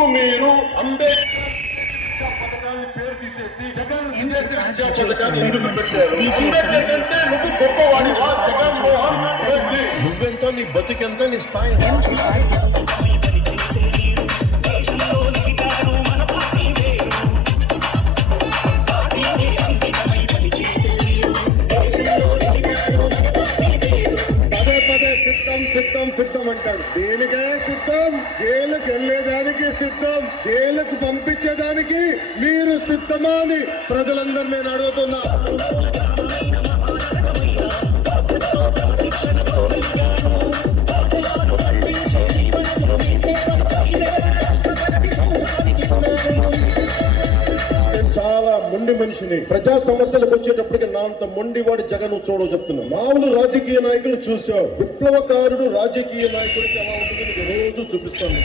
ఎందుకు మీరు అంబేద్కర్ పథకాన్ని పేరు తీసేసి జగన్ పథకాన్ని ముందుకు పెట్టారు? అంబేద్కర్ కంటే నువ్వు గొప్పవాడివా? జగన్మోహన్ రెడ్డి నువ్వెంత, నీ బతుకెంత, నీ స్థాయి? సిద్ధం అంటారు. దేనికే సిద్ధం? జైలుకు వెళ్ళేదానికి సిద్ధం, జైలుకు పంపించేదానికి మీరు సిద్ధమా అని ప్రజలందరూ నేను అడుగుతున్నా. చాలా మొండి మనిషిని. ప్రజా సమస్యలకు వచ్చేటప్పటికి నా అంత మొండివాడు జగన్ చూడవు చెప్తున్నా. మామూలు రాజకీయ నాయకులు చూసావు, విప్లవకారుడు రాజకీయ నాయకుడికి ఎలా ఉంటుందని రోజు చూపిస్తాను.